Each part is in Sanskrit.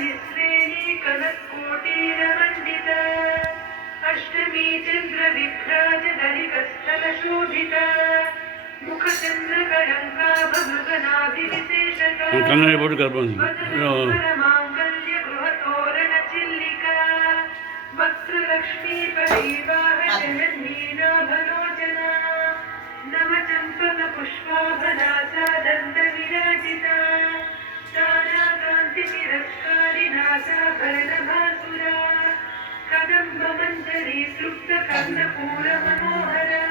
निःश्रेणी कनत्कोटीरमण्डिता अष्टमी चन्द्रविभ्राजधनिकस्थलशोभिता मुखचन्द्रकलङ्काभमृगनाभिविशेषता वदनोत्तरमाङ्गल्यगृहतोरणचिल्लिका वक्त्रलक्ष्मी परिवाहजनन्यीनाभलोचना नवचम्पकपुष्पाभनासा दन्तविराजिता ताराकान्तितिरस्कारिनासाभरणभासुरा कदम्बमञ्जरी तृप्तकर्णपूरमनोहरा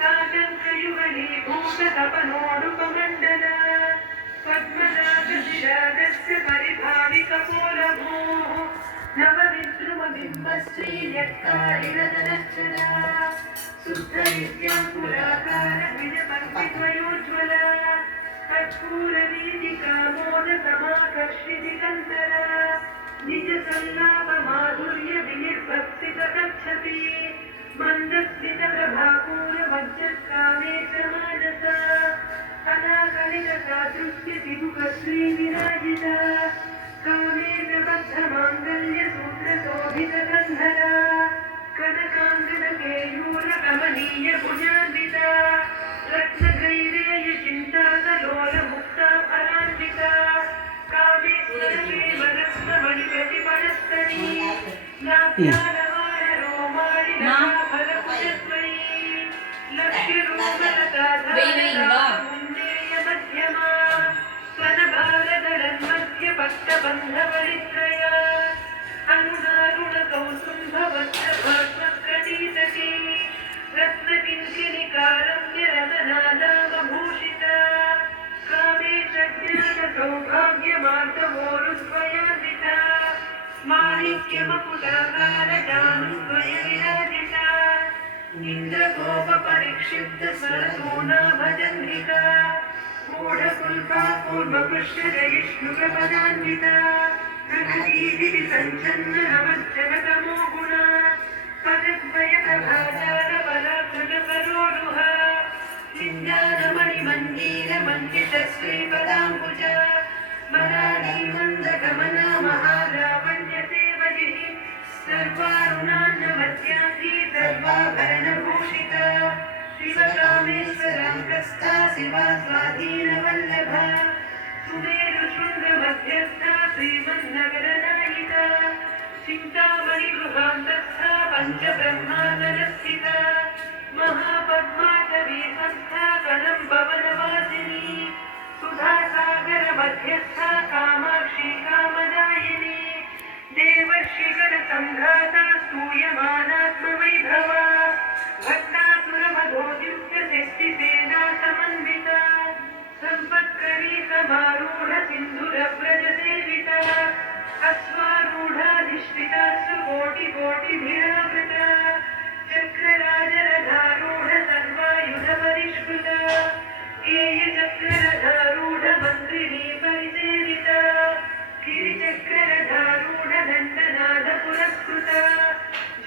ताटङ्कयुगलीभूततपनोडुपमण्डला पद्मनाभशिरागस्य परिभाविकपोलभूः नवविद्रुमबिम्बश्रीयत्कारिरदनश्चला शुद्धविद्याङ्कुराकारविजपङ्क्तिद्वयोज्ज्वला कर्पूरवीतिकामोदसमाकर्षितिकन्तरा निजसल्लापमाधुर्यविनिर्भक्सितकच्छति मन्दस्मितप्रभापूरवज्रकामेशमानसा अनाकलिकसादृश्यतिमुखश्रीविराजिता कामेशबद्धमाङ्गल्यसूत्रशोभितकन्धरा कनकाङ्गदकेयूरकमनीयभुजान्विता रत्नग्रैवेयचिन्ताकलोलमुक्ता फलान्विता कामेश्वरश्रीवरत्नमणिप्रतिपणस्तरी नाभ्यालवाररोमाणिनफलकुशत्वयी लक्ष्यरूपलताधारमुन्नेयमध्यमा स्वनभागदलन्मध्यपट्टबन्धवरित्रया अनुनारुणकौसुम्भवस्त्रभास्वत्कटीतटी रत्नकिङ्किणिकारम्यरतनादामभूषिता कामेशज्ञानसौभाग्यमार्दवोरुद्वयान्विता माणिक्यमकुटाकारजानुद्वयविराजिता इन्द्रगोपपरिक्षिप्तस्वरसूना भजन्विता मूढकुल्पा पूर्वपृष्ठजयिष्णुप्रपदान्विता प्रकृतिविसञ्चन्ननवज्जगतमो गुणा पदद्वयप्रभाजालबलाकृतसरोरुहा चिञ्जानमणिमञ्जीरमञ्जितश्रीपदाम्बुजा स्मराणीमन्दगमना महालावण्यसेवजिः सर्वारुणान्नमत्याङ्गी सर्वाभरणभूषिता शिवकामेश्वराङ्कस्था शिवा स्वाधीनवल्लभा सुमेरुशृङ्गमध्यस्था श्रीमन्नगरनायिका चिन्तामणिगृहान्तस्था पञ्चब्रह्मानरस्थिता महापद्माटवी संस्था कदम्बवनवासिनी सुधासागरमध्यस्था कामाक्षी कामदायिनी देवर्षिगणसङ्घाता स्तूयमानात्मवैभवा भक्तासुरमधोद्युक्तशक्तिसेना समन्विता सम्पत्करी समारूढ सिन्धुरव्रजसेविता अश्वारूढाधिष्ठिता सुकोटिकोटिभिरावृता चक्रराजरथारूढ सर्वायुधपरिष्कृता केयचक्ररथारूढ मन्त्रिणी परिसेविता गिरिचक्ररथारूढ दण्डनादपुरस्कृता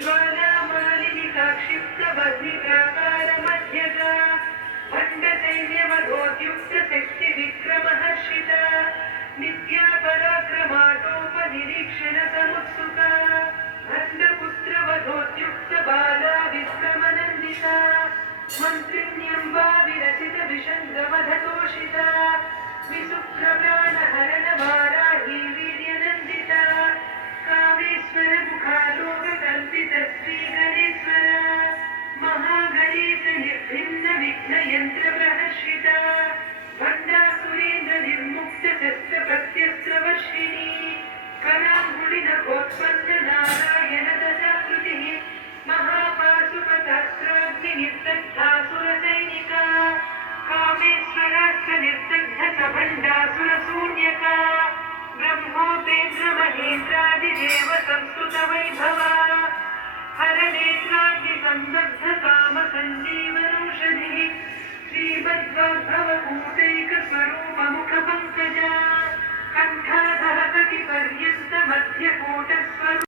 ज्वालामालिनिकाक्षिप्तबद्धिप्राकारमध्यगा भण्डसैन्यवधोद्युक्तशक्तिविक्रमहर्षिता नित्या पराक्रमाटोपनिरीक्षणसमुत्सुका भण्डपुत्रवधोद्युक्तबाला विक्रमनन्दिता मन्त्रिण्यम्बा विरचितविषङ्गवधतोषिता विसुप्रप्राणहरणवाराही वीर्यनन्दिता कामेश्वरमुखालोककल्पितश्रीगणेश्वरा महागणेशनिर्भिन्नविघ्नयन्त्रप्रहर्षिता भण्डासुरेन्द्रनिर्मुक्तशस्त्रप्रत्यस्त्रवर्षिणी कराङ्गुलिनकोत्पन्ननारायणदशाकृतिः महापाशुपतास्त्राग्निनिर्दग्धासुरसैनिका कामेश्वरास्त्रनिर्दग्धसभण्डासुरशून्यका ब्रह्मोपेन्द्रमहेन्द्रादिदेव संस्तुतवैभवा हरनेत्राग्निसन्दग्धकामसञ्जीवनौषधिः श्रीमद्वाग्भवकूटैकस्वरूपमुखपङ्कजा कण्ठाधः कटिपर्यन्तमध्यकूटस्वरूप